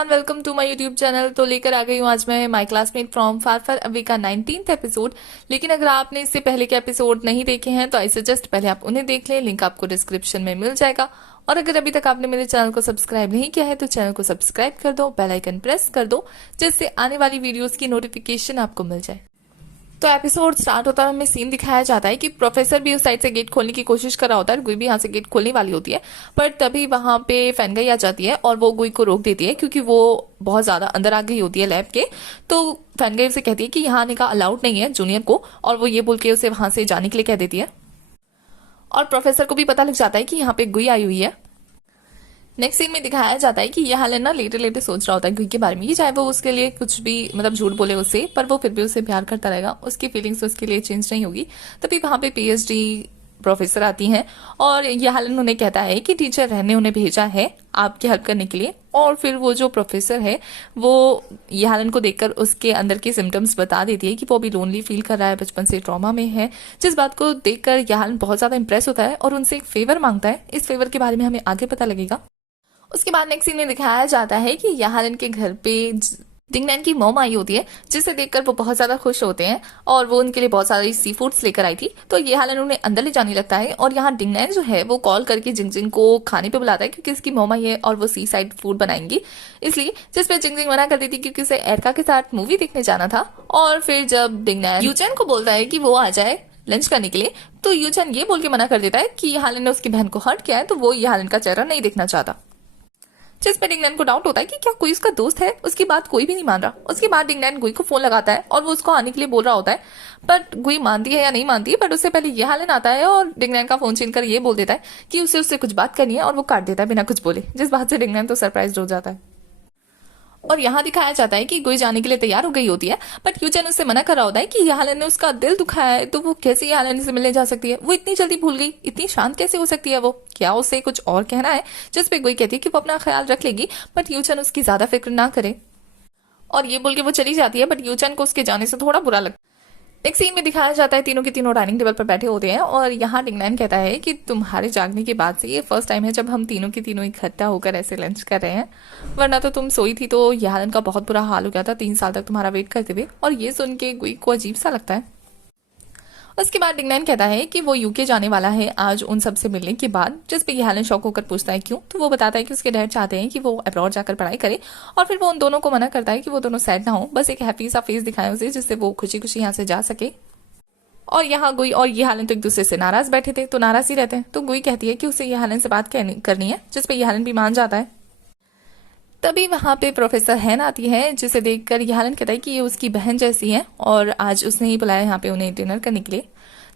Everyone, welcome to my YouTube channel. तो लेकर आ गई हूँ आज मैं my classmate from far far away का 19th एपिसोड। लेकिन अगर आपने इससे पहले के एपिसोड नहीं देखे हैं तो आई सजेस्ट पहले आप उन्हें देख लें, लिंक आपको डिस्क्रिप्शन में मिल जाएगा। और अगर अभी तक आपने मेरे चैनल को सब्सक्राइब नहीं किया है तो चैनल को सब्सक्राइब कर दो, बेल आइकन प्रेस कर दो, जिससे आने वाली वीडियोस की नोटिफिकेशन आपको मिल जाए। तो एपिसोड स्टार्ट होता है, हमें सीन दिखाया जाता है कि प्रोफेसर भी उस साइड से गेट खोलने की कोशिश कर रहा होता है, गुई भी यहाँ से गेट खोलने वाली होती है। पर तभी वहां पे फैनगाई आ जाती है और वो गुई को रोक देती है क्योंकि वो बहुत ज्यादा अंदर आ गई होती है लैब के। तो फैनगाई उसे कहती है कि यहाँ आने का अलाउड नहीं है जूनियर को, और वो ये बोल के उसे वहां से जाने के लिए कह देती है। और प्रोफेसर को भी पता लग जाता है कि यहाँ पे गुई आई हुई है। नेक्स्ट सीन में दिखाया जाता है कि यह हालन ना लेटे लेटे सोच रहा होता है गुई के बारे में कि चाहे वो उसके लिए कुछ भी मतलब झूठ बोले उससे, पर वो फिर भी उसे प्यार करता रहेगा, उसकी फीलिंग्स उसके लिए चेंज नहीं होगी। तभी वहां पे पीएचडी प्रोफेसर आती हैं और यह हालन उन्हें कहता है कि टीचर रहने उन्हें भेजा है आपकी हेल्प करने के लिए। और फिर वो जो प्रोफेसर है वो यह हालन को देखकर उसके अंदर के सिम्टम्स बता देती है कि वो अभी लोनली फील कर रहा है, बचपन से ट्रॉमा में है। जिस बात को देखकर यह हालन बहुत ज्यादा इंप्रेस होता है और उनसे एक फेवर मांगता है। इस फेवर के बारे में हमें आगे पता लगेगा। उसके बाद नेक्स्ट सीन में दिखाया जाता है कि यहालन के घर पे डिंगनैन की मॉम आई होती है, जिसे देखकर वो बहुत ज्यादा खुश होते हैं और वो उनके लिए बहुत सारी सी फूड्स लेकर आई थी। तो ये हालन उन्हें अंदर ले जाने लगता है और यहाँ डिंगनैन जो है वो कॉल करके जिंगजिंग को खाने पे बुलाता है क्योंकि इसकी मॉम आई है और वो सी साइड फूड बनाएंगी इसलिए। जिस पे जिंगजिंग मना कर देती क्योंकि उसे एरका के साथ मूवी देखने जाना था। और फिर जब डिंगनैन यूचैन को बोलता है कि वो आ जाए लंच करने के लिए, तो यूचैन ये बोल के मना कर देता है कि हालन ने उसकी बहन को हर्ट किया है, तो वो ये हालन का चेहरा नहीं देखना चाहता। जिस पे डिंगनैन को डाउट होता है कि क्या कोई उसका दोस्त है, उसकी बात कोई भी नहीं मान रहा। उसके बाद डिंगनैन गुई को फोन लगाता है और वो उसको आने के लिए बोल रहा होता है, बट गुई मानती है या नहीं मानती है। बट उससे पहले ये हालन आता है और डिंगनैन का फोन छीन कर ये बोल देता है कि उसे उससे कुछ बात करनी है और वो काट देता है बिना कुछ बोले। जिस बात से डिंगनैन तो सरप्राइज हो जाता है। और यहाँ दिखाया जाता है कि गुई जाने के लिए तैयार हो गई होती है, बट यूचैन उससे मना कर रहा होता है कि यालन ने उसका दिल दुखाया है, तो वो कैसे यालन से मिलने जा सकती है, वो इतनी जल्दी भूल गई, इतनी शांत कैसे हो सकती है, वो क्या उसे कुछ और कहना है। जिस पे गुई कहती है कि वो अपना ख्याल रख लेगी, बट यूचैन उसकी ज्यादा फिक्र ना करे और ये बोल के वो चली जाती है। बट यूचैन को उसके जाने से थोड़ा बुरा लगता है। नेक्स्ट सीन में दिखाया जाता है तीनों के तीनों डाइनिंग टेबल पर बैठे होते हैं और यहाँ डिंगनैन कहता है कि तुम्हारे जागने के बाद से ये फर्स्ट टाइम है जब हम तीनों के तीनों इकट्ठा होकर ऐसे लंच कर रहे हैं, वरना तो तुम सोई थी तो यालन का बहुत बुरा हाल हो गया था 3 साल तक तुम्हारा वेट करते हुए। और ये सुन के गुई को अजीब सा लगता है। उसके बाद डिंगनैन कहता है कि वो यूके जाने वाला है आज उन सबसे मिलने के बाद। जिस पे यालन शौक होकर पूछता है क्यों, तो वो बताता है कि उसके डैड चाहते हैं कि वो अब्रॉड जाकर पढ़ाई करे। और फिर वो उन दोनों को मना करता है कि वो दोनों सैड ना हो, बस एक हैप्पी सा फेस दिखाए उसे जिससे वो खुशी खुशी यहाँ से जा सके। और यहाँ गुई और ये हालन तो एक दूसरे से नाराज बैठे थे, तो नाराज ही रहते हैं। तो गुई कहती है कि उसे ये हालन से बात करनी है, जिसपे ये हालन भी मान जाता है। तभी वहां पे प्रोफेसर हैन आती है, जिसे देखकर ये हालन कहता है कि ये उसकी बहन जैसी है और आज उसने ही बुलाया यहाँ पे उन्हें डिनर करने के लिए।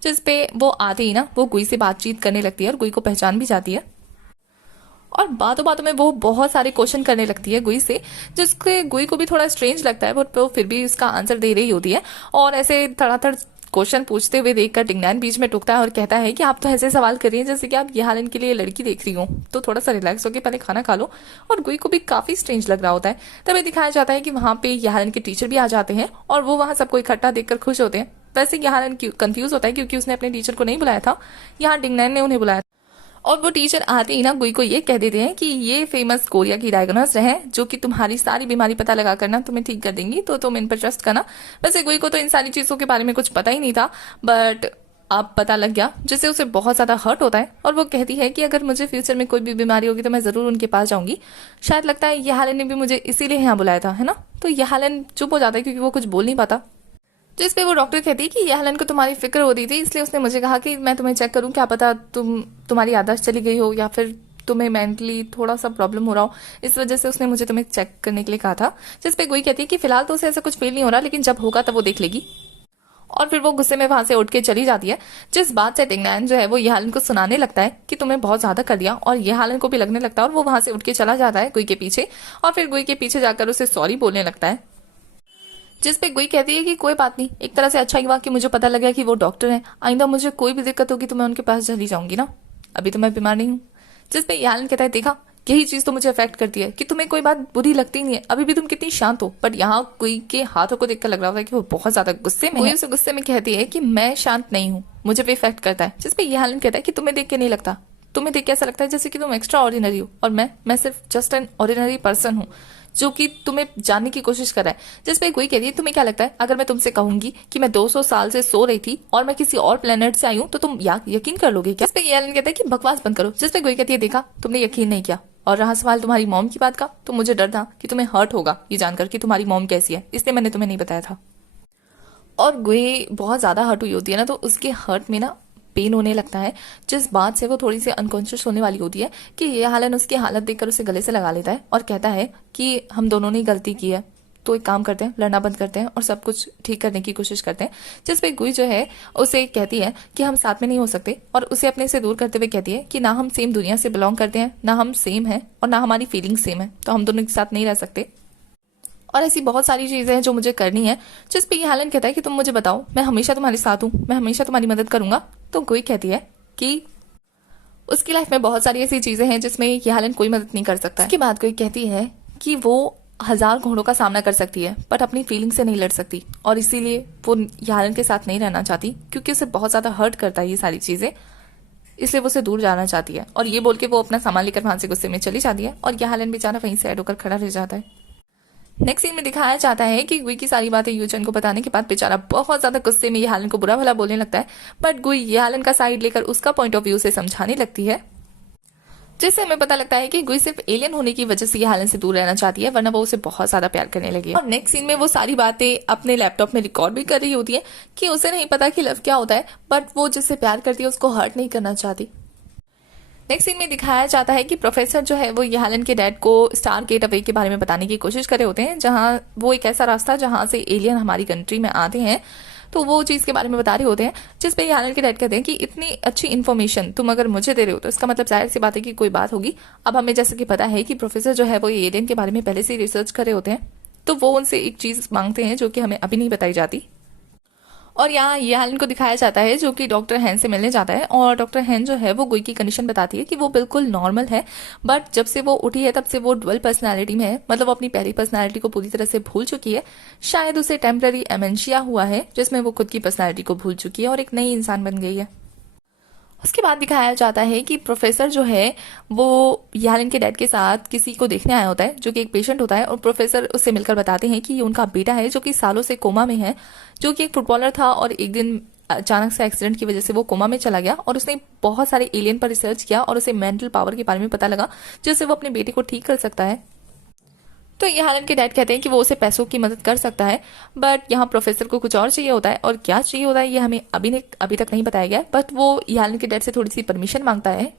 जिसपे वो आते ही ना वो गुई से बातचीत करने लगती है और गुई को पहचान भी जाती है और बातों बातों में वो बहुत सारे क्वेश्चन करने लगती है गुई से, जिसके गुई को भी थोड़ा स्ट्रेंज लगता है, बट वो फिर भी उसका आंसर दे रही होती है। और ऐसे धड़ाधड़ क्वेश्चन पूछते हुए देखकर डिंगनैन बीच में टोकता है और कहता है कि आप तो ऐसे सवाल कर रही हैं जैसे कि आप ये हालन के लिए लड़की देख रही हो, तो थोड़ा सा रिलैक्स होकर पहले खाना खा लो। और गुई को भी काफी स्ट्रेंज लग रहा होता है। तभी दिखाया जाता है कि वहां पे ये हालन के टीचर भी आ जाते हैं और वो वहां सबको इकट्ठा देखकर खुश होते हैं। वैसे ये हालन कंफ्यूज होता है क्योंकि उसने अपने टीचर को नहीं बुलाया था, यहाँ डिंगनैन ने उन्हें बुलाया। और वो टीचर आते ही ना गुई को ये कह देते हैं कि ये फेमस कोरिया की डायग्नोस्ट है जो कि तुम्हारी सारी बीमारी पता लगा करना तुम्हें ठीक कर देंगी, तो तुम इन पर ट्रस्ट करना। वैसे गुई को तो इन सारी चीजों के बारे में कुछ पता ही नहीं था, बट अब पता लग गया, जिससे उसे बहुत ज्यादा हर्ट होता है। और वो कहती है कि अगर मुझे फ्यूचर में कोई भी बीमारी होगी तो मैं जरूर उनके पास जाऊंगी। शायद लगता है यह हालन ने भी मुझे इसीलिए यहाँ बुलाया था, है ना। तो यह हालन चुप हो जाता है क्योंकि वो कुछ बोल नहीं पाता। जिस पे वो डॉक्टर कहती है कि यालन को तुम्हारी फिक्र हो रही थी, इसलिए उसने मुझे कहा कि मैं तुम्हें चेक करूं, क्या पता तुम्हारी याददाश्त चली गई हो या फिर तुम्हें मेंटली थोड़ा सा प्रॉब्लम हो रहा हो, इस वजह से उसने मुझे तुम्हें चेक करने के लिए कहा था। जिस पे गुई कहती है कि फिलहाल तो उसे ऐसा कुछ फील नहीं हो रहा, लेकिन जब होगा तब वो देख लेगी। और फिर वो गुस्से में वहां से उठ के चली जाती है। जिस बात से डिंगनैन जो है वो यालन को सुनाने लगता है कि तुमने बहुत ज्यादा कर दिया, और यालन को भी लगने लगता है और वो वहां से उठ के चला जाता है गुई के पीछे। और फिर गुई के पीछे जाकर उसे सॉरी बोलने लगता है। जिस पे गुई कहती है कि कोई बात नहीं, एक तरह से अच्छा ही हुआ कि मुझे पता लगा कि वो डॉक्टर हैं, आइंदा मुझे कोई भी दिक्कत होगी तो मैं उनके पास चली जाऊंगी ना, अभी तो मैं बीमार नहीं हूँ। जिस पे यालन कहता है देखा यही चीज तो मुझे अफेक्ट करती है कि तुम्हें कोई बात बुरी लगती नहीं है, अभी भी तुम कितनी शांत हो। बट यहाँ गुई के हाथों को देखकर लग रहा होता है कि वो बहुत ज्यादा गुस्से में है। उसे गुस्से में कहती है कि मैं शांत नहीं हूँ, मुझे भी इफेक्ट करता है। जिस पे यालन कहता है कि तुम्हें देख के नहीं लगता, तुम्हें देख के ऐसा लगता है जैसे कि तुम एक्स्ट्रा ऑर्डिनरी हो और मैं सिर्फ जस्ट एन ऑर्डिनरी पर्सन हूँ जो कि तुम्हें जानने की कोशिश कर रहा है। जिसपे गुई कहती है तुम्हें क्या लगता है अगर मैं तुमसे कहूंगी कि मैं 200 साल से सो रही थी और मैं किसी और प्लेनेट से आई हूँ तो तुम यकीन कर लोगे क्या? जिसपे एलन कहता है कि बकवास बंद करो। जिसपे गुई कहती है देखा तुमने यकीन नहीं किया। और रहा सवाल तुम्हारी मॉम की बात का, तो मुझे डर था कि तुम्हें हर्ट होगा ये जानकर कि तुम्हारी मॉम कैसी है, इसलिए मैंने तुम्हें नहीं बताया था। और गुई बहुत ज्यादा हर्ट हुई होती है ना, तो उसके हर्ट में ना पेन होने लगता है, जिस बात से वो थोड़ी सी अनकॉन्शियस होने वाली होती है कि ये हालन उसकी हालत देखकर उसे गले से लगा लेता है और कहता है कि हम दोनों ने गलती की है, तो एक काम करते हैं लड़ना बंद करते हैं और सब कुछ ठीक करने की कोशिश करते हैं। जिस पे गुई जो है उसे कहती है कि हम साथ में नहीं हो सकते और उसे अपने से दूर करते हुए कहती है कि ना हम सेम दुनिया से बिलोंग करते हैं, ना हम सेम हैं और ना हमारी फीलिंग सेम है, तो हम दोनों एक साथ नहीं रह सकते। और ऐसी बहुत सारी चीजें हैं जो मुझे करनी है। जिस पे ये हालन कहता है कि तुम मुझे बताओ, मैं हमेशा तुम्हारे साथ हूँ, मैं हमेशा तुम्हारी मदद करूंगा। तो गुई कहती है कि उसकी लाइफ में बहुत सारी ऐसी चीजें हैं जिसमें ये हालन कोई मदद नहीं कर सकता। इसके बाद गुई कहती है कि वो 1000 घोड़ों का सामना कर सकती है बट अपनी फीलिंग से नहीं लड़ सकती, और इसीलिए वो यालन के साथ नहीं रहना चाहती क्योंकि उसे बहुत ज्यादा हर्ट करता है ये सारी चीजें, इसलिए वो उसे दूर जाना चाहती है। और ये बोल के वो अपना सामान लेकर वहां से गुस्से में चली जाती है और यालन बेचारा वहीं से ऐड होकर खड़ा रह जाता है। नेक्स्ट सीन में दिखाया जाता है कि गुई की सारी बातें यूचन को बताने के बाद बेचारा बहुत ज्यादा गुस्से में ये हालन को बुरा भला बोलने लगता है, बट गुई ये हालन का साइड लेकर उसका पॉइंट ऑफ व्यू से समझाने लगती है, जिससे हमें पता लगता है कि गुई सिर्फ एलियन होने की वजह से ये हालन से दूर रहना चाहती है, वरना वो उसे बहुत ज्यादा प्यार करने लगी है। और नेक्स्ट सीन में वो सारी बातें अपने लैपटॉप में रिकॉर्ड भी कर रही होती है कि उसे नहीं पता कि लव क्या होता है, बट वो जिससे प्यार करती है उसको हर्ट नहीं करना चाहती। नेक्स्ट सीन में दिखाया जाता है कि प्रोफेसर जो है वो ये हालन के डैड को स्टार गेट अवे के बारे में बताने की कोशिश कर रहे होते हैं, जहां वो एक ऐसा रास्ता जहां से एलियन हमारी कंट्री में आते हैं, तो वो चीज के बारे में बता रहे होते हैं। जिस पे हालन के डैड कहते हैं कि इतनी अच्छी इन्फॉर्मेशन तुम अगर मुझे दे रहे हो तो इसका मतलब जाहिर सी बात है कि कोई बात होगी। अब हमें जैसे कि पता है कि प्रोफेसर जो है वो ये एलियन के बारे में पहले से रिसर्च कर रहे होते हैं, तो वो उनसे एक चीज मांगते हैं जो कि हमें अभी नहीं बताई जाती। और यहाँ ये हालन को दिखाया जाता है जो कि डॉक्टर हैन से मिलने जाता है, और डॉक्टर हैन जो है वो गुई की कंडीशन बताती है कि वो बिल्कुल नॉर्मल है, बट जब से वो उठी है तब से वो डुअल पर्सनालिटी में है, मतलब वो अपनी पहली पर्सनालिटी को पूरी तरह से भूल चुकी है। शायद उसे टेम्पररी एमेंशिया हुआ है जिसमें वो खुद की पर्सनालिटी को भूल चुकी है और एक नई इंसान बन गई है। उसके बाद दिखाया जाता है कि प्रोफेसर जो है वो यालन के डैड के साथ किसी को देखने आया होता है जो कि एक पेशेंट होता है, और प्रोफेसर उससे मिलकर बताते हैं कि ये उनका बेटा है जो कि सालों से कोमा में है, जो कि एक फुटबॉलर था और एक दिन अचानक से एक्सीडेंट की वजह से वो कोमा में चला गया, और उसने बहुत सारे एलियन पर रिसर्च किया और उसे मेंटल पावर के बारे में पता लगा जिससे वो अपने बेटे को ठीक कर सकता है। तो ये हालन के डैड कहते हैं कि वो उसे पैसों की मदद कर सकता है, बट यहाँ प्रोफेसर को कुछ और चाहिए होता है, और क्या चाहिए होता है ये हमें अभी तक नहीं बताया गया, बट वो ये हालन के डैड से थोड़ी सी परमिशन मांगता है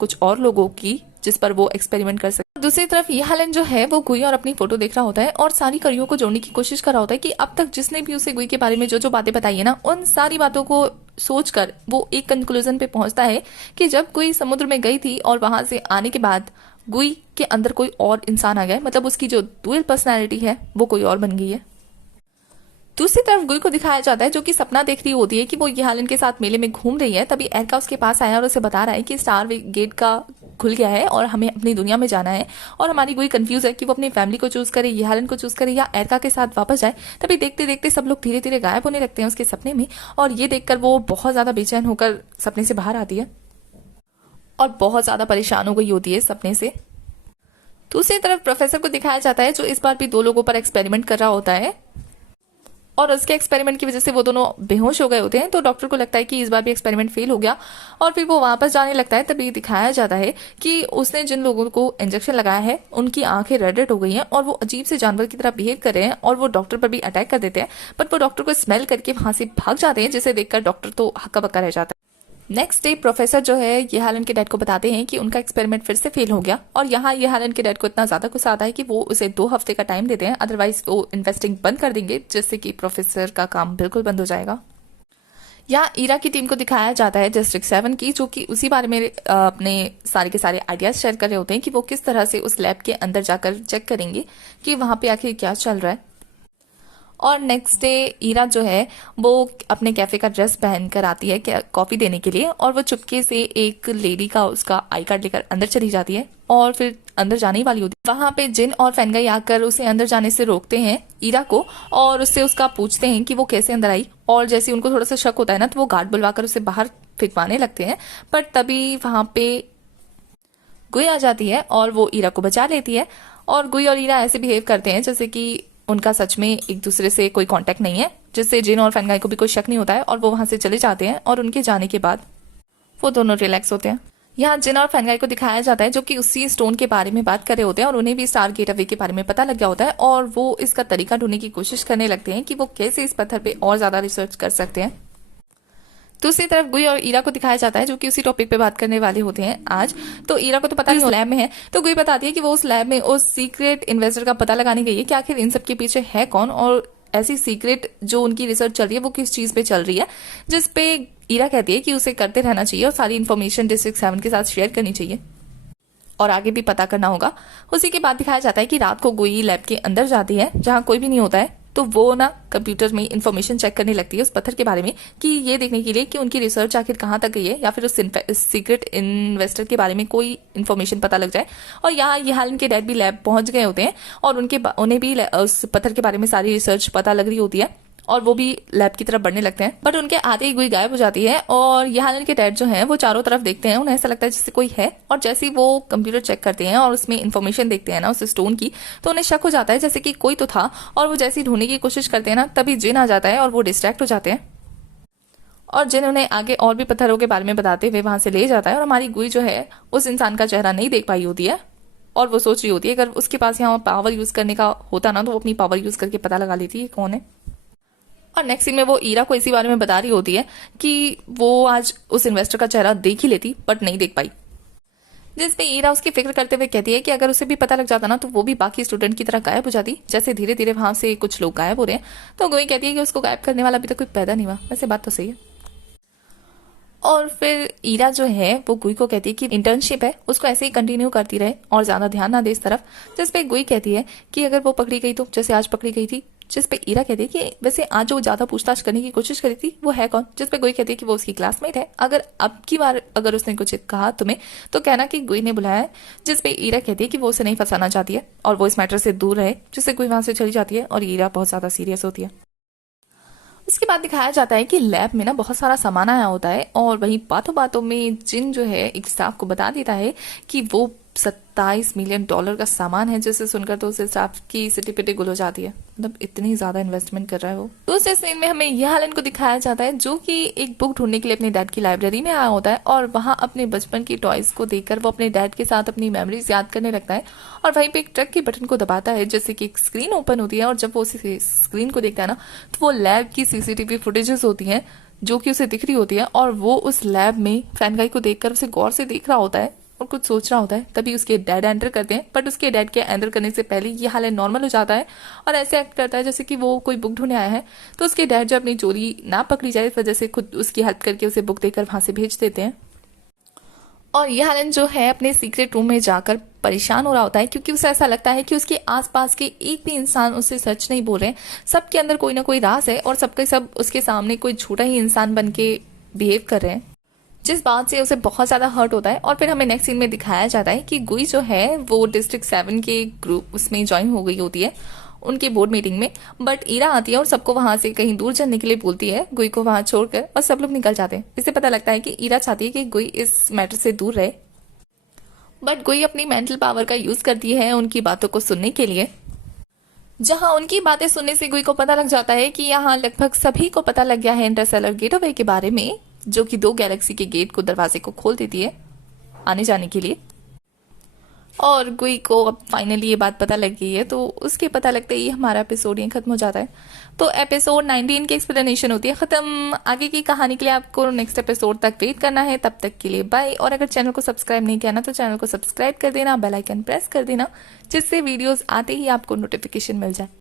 कुछ और लोगों की जिस पर वो एक्सपेरिमेंट कर सकते। दूसरी तरफ ये हालन जो है वो गुई और अपनी फोटो देख रहा होता है और सारी कड़ियों को जोड़ने की कोशिश कर रहा होता है कि अब तक जिसने भी उसे गुई के बारे में जो जो बातें बताई है ना, उन सारी बातों को सोचकर वो एक कंक्लूजन पे पहुंचता है कि जब गुई समुद्र में गई थी और वहां से आने के बाद गुई के अंदर कोई और इंसान आ गया है, मतलब उसकी जो डुअल पर्सनालिटी है वो कोई और बन गई है। दूसरी तरफ गुई को दिखाया जाता है जो कि सपना देख रही होती है कि वो ये हालन के साथ मेले में घूम रही है, तभी एरका उसके पास आया और उसे बता रहा है कि स्टार गेट का खुल गया है और हमें अपनी दुनिया में जाना है। और हमारी गुई कंफ्यूज है कि वो अपनी फैमिली को चूज करे, ये हालन को चूज करे या एरका के साथ वापस जाए। तभी देखते देखते सब लोग धीरे धीरे गायब होने लगते हैं उसके सपने में, और ये देखकर वो बहुत ज्यादा बेचैन होकर सपने से बाहर आती है और बहुत ज्यादा परेशान हो गई होती है सपने से। दूसरी तरफ प्रोफेसर को दिखाया जाता है जो इस बार भी 2 लोगों पर एक्सपेरिमेंट कर रहा होता है, और उसके एक्सपेरिमेंट की वजह से वो दोनों बेहोश हो गए होते हैं। तो डॉक्टर को लगता है कि इस बार भी एक्सपेरिमेंट फेल हो गया और फिर वो वापस जाने लगता है। तभी दिखाया जाता है कि उसने जिन लोगों को इंजेक्शन लगाया है उनकी आंखें रेड हो गई हैं और वो अजीब से जानवर की तरह बिहेव कर रहे हैं, और वो डॉक्टर पर भी अटैक कर देते हैं, बट वो डॉक्टर को स्मेल करके वहां से भाग जाते हैं, जिसे देखकर डॉक्टर तो हक्का बक्का रह जाता है। नेक्स्ट डे प्रोफेसर जो है ये हालन के डैड को बताते हैं कि उनका एक्सपेरिमेंट फिर से फेल हो गया, और यहाँ ये हालन के डैड को इतना ज्यादा गुस्सा आता है कि वो उसे 2 हफ्ते का टाइम देते हैं, अदरवाइज वो इन्वेस्टिंग बंद कर देंगे, जिससे कि प्रोफेसर का काम बिल्कुल बंद हो जाएगा। यहाँ ईरा की टीम को दिखाया जाता है डिस्ट्रिक्ट 7 की, जो कि उसी बारे में अपने सारे के सारे आइडियाज शेयर कर रहे होते हैं कि वो किस तरह से उस लैब के अंदर जाकर चेक करेंगे कि वहां पे आखिर क्या चल रहा है। और नेक्स्ट डे ईरा जो है वो अपने कैफे का ड्रेस पहनकर आती है कॉफी देने के लिए, और वो चुपके से एक लेडी का उसका आई कार्ड लेकर अंदर चली जाती है और फिर अंदर जाने ही वाली होती है। वहां पे जिन और फैनगाई आकर उसे अंदर जाने से रोकते हैं ईरा को, और उससे उसका पूछते हैं कि वो कैसे अंदर आई, और जैसे उनको थोड़ा सा शक होता है ना तो वो गार्ड बुलवाकर उसे बाहर फिकवाने लगते हैं, पर तभी वहां पे गुई आ जाती है और वो ईरा को बचा लेती है। और गुई और ईरा ऐसे बिहेव करते हैं जैसे कि उनका सच में एक दूसरे से कोई कांटेक्ट नहीं है, जिससे जिन और फैनगाई को भी कोई शक नहीं होता है और वो वहां से चले जाते हैं और उनके जाने के बाद वो दोनों रिलैक्स होते हैं। यहाँ जिन और फैनगाई को दिखाया जाता है जो कि उसी स्टोन के बारे में बात कर रहे होते हैं और उन्हें भी स्टार गेट अवे के बारे में पता लग गया होता है और वो इसका तरीका ढूंढने की कोशिश करने लगते हैं कि वो कैसे इस पत्थर पे और ज्यादा रिसर्च कर सकते हैं। दूसरी तरफ गुई और ईरा को दिखाया जाता है जो कि उसी टॉपिक पे बात करने वाले होते हैं आज। तो ईरा को तो पता नहीं लैब में है, तो गुई बताती है कि वो उस लैब में उस सीक्रेट इन्वेस्टर का पता लगाने गई है कि आखिर इन सब के पीछे है कौन और ऐसी सीक्रेट जो उनकी रिसर्च चल रही है वो किस चीज पे चल रही है, जिसपे ईरा कहती है कि उसे करते रहना चाहिए और सारी इन्फॉर्मेशन डिस्ट्रिक्ट 7 के साथ शेयर करनी चाहिए और आगे भी पता करना होगा। उसी के बाद दिखाया जाता है कि रात को गुई लैब के अंदर जाती है जहां कोई भी नहीं होता है, तो वो ना कंप्यूटर में इन्फॉर्मेशन चेक करने लगती है उस पत्थर के बारे में कि ये देखने के लिए कि उनकी रिसर्च आखिर कहाँ तक गई है या फिर उस सीक्रेट इन्वेस्टर के बारे में कोई इन्फॉर्मेशन पता लग जाए। और यहाँ ये हाल के डैड भी लैब पहुंच गए होते हैं और उन्हें भी उस पत्थर के बारे में सारी रिसर्च पता लग रही होती है और वो भी लैब की तरफ बढ़ने लगते हैं। बट उनके आते ही गुई गायब हो जाती है और यहाँ के डैड जो हैं वो चारों तरफ देखते हैं, उन्हें ऐसा लगता है जैसे कोई है और जैसे ही वो कंप्यूटर चेक करते हैं और उसमें इन्फॉर्मेशन देखते हैं ना उस स्टोन की, तो उन्हें शक हो जाता है जैसे कि कोई तो था और वो जैसे ही ढूंढने की कोशिश करते हैं ना तभी जिन आ जाता है और वो डिस्ट्रैक्ट हो जाते हैं और जिन उन्हें आगे और भी पत्थरों के बारे में बताते हुए वहां से ले जाता है और हमारी गुई जो है उस इंसान का चेहरा नहीं देख पाई होती है और वो सोच रही होती है अगर उसके पास यहाँ पावर यूज करने का होता ना तो वो अपनी पावर यूज करके पता लगा लेती है कौन है। और नेक्स्ट सीन में वो ईरा को इसी बारे में बता रही होती है कि वो आज उस इन्वेस्टर का चेहरा देख ही लेती बट नहीं देख पाई, जिसमें ईरा उसकी फिक्र करते हुए कहती है कि अगर उसे भी पता लग जाता ना तो वो भी बाकी स्टूडेंट की तरह गायब हो जाती, जैसे धीरे धीरे वहां से कुछ लोग गायब हो रहे हैं। तो गोई कहती है कि उसको गायब करने वाला अभी तक कोई पैदा नहीं हुआ। वैसे बात तो सही है। और फिर ईरा जो है वो गुई को कहती है कि इंटर्नशिप है उसको ऐसे ही कंटिन्यू करती रहे और ज्यादा ध्यान ना दे इस तरफ, जिसपे गुई कहती है कि अगर वो पकड़ी गई तो जैसे आज पकड़ी गई थी, जिसपे ईरा कहती है कि वैसे आज जो ज्यादा पूछताछ करने की कोशिश करी थी वो है कौन, जिसपे गुई कहती है कि वो उसकी क्लासमेट है, अगर अब की बार अगर उसने कुछ कहा तुम्हें तो कहना कि गुई ने बुलाया है, जिसपे ईरा कहती है कि वो उसे नहीं फंसाना चाहती है और वो इस मैटर से दूर रहे, जिससे गुई वहां से चली जाती है और ईरा बहुत ज्यादा सीरियस होती है। इसके बाद दिखाया जाता है कि लैब में ना बहुत सारा सामान आया होता है और वहीं बातों बातों में जिन जो है एक स्टाफ को बता देता है कि वो $27 मिलियन का सामान है, जिसे सुनकर तो उस स्टाफ की सिटी पिटी गुल हो जाती है, मतलब इतनी ज्यादा इन्वेस्टमेंट कर रहा है वो। दूसरे सीन में हमें यह हालन को दिखाया जाता है जो कि एक बुक ढूंढने के लिए अपने डैड की लाइब्रेरी में आया होता है और वहां अपने बचपन की टॉयज को देखकर वो अपने डैड के साथ अपनी मेमोरीज याद करने लगता है और वहीं पे एक ट्रक के बटन को दबाता है जिससे कि एक स्क्रीन ओपन होती है और जब वो उस स्क्रीन को देखता है ना तो वो लैब की सीसीटीवी फुटेजेस होती हैं जो कि उसे दिख रही होती है और वो उस लैब में फैनगाई को देखकर उसे गौर से देख रहा होता है और कुछ सोच रहा होता है। तभी उसके डैड एंटर करते हैं बट उसके डैड के एंटर करने से पहले ये हाल नॉर्मल हो जाता है और ऐसे एक्ट करता है जैसे कि वो कोई बुक ढूंढने आया है। तो उसके डैड जो अपनी चोरी ना पकड़ी जाए इस वजह से खुद उसकी हेल्प करके उसे बुक देकर वहां से भेज देते हैं और ये हालन जो है अपने सीक्रेट रूम में जाकर परेशान हो रहा होता है क्योंकि उसे ऐसा लगता है कि उसके आसपास के एक भी इंसान उससे सच नहीं बोल रहे, सबके अंदर कोई ना कोई राज है और सबके सब उसके सामने कोई छोटा ही इंसान बन के बिहेव कर रहे हैं, जिस बात से उसे बहुत ज्यादा हर्ट होता है। और फिर हमें नेक्स्ट सीन में दिखाया जाता है कि गुई जो है वो डिस्ट्रिक्ट 7 के ग्रुप उसमें ज्वाइन हो गई होती है उनके बोर्ड मीटिंग में, बट ईरा आती है और सबको वहां से कहीं दूर जाने के लिए बोलती है गुई को वहां छोड़कर और सब लोग निकल जाते हैं। इससे पता लगता है कि ईरा चाहती है कि गुई इस मैटर से दूर रहे, बट गुई अपनी मेंटल पावर का यूज करती है उनकी बातों को सुनने के लिए, जहां उनकी बातें सुनने से गुई को पता लग जाता है कि यहाँ लगभग सभी को पता लग गया है इंटरस्टेलर गेटवे के बारे में, जो कि 2 गैलेक्सी के गेट को दरवाजे को खोल देती है आने जाने के लिए। और गुई को अब फाइनली ये बात पता लग गई है तो उसके पता लगते ही हमारा एपिसोड ये खत्म हो जाता है। तो एपिसोड 19 की एक्सप्लेनेशन होती है खत्म। आगे की कहानी के लिए आपको नेक्स्ट एपिसोड तक वेट करना है, तब तक के लिए बाय। और अगर चैनल को सब्सक्राइब नहीं किया ना तो चैनल को सब्सक्राइब कर देना, बेल आइकन प्रेस कर देना, जिससे वीडियोस आते ही आपको नोटिफिकेशन मिल जाए।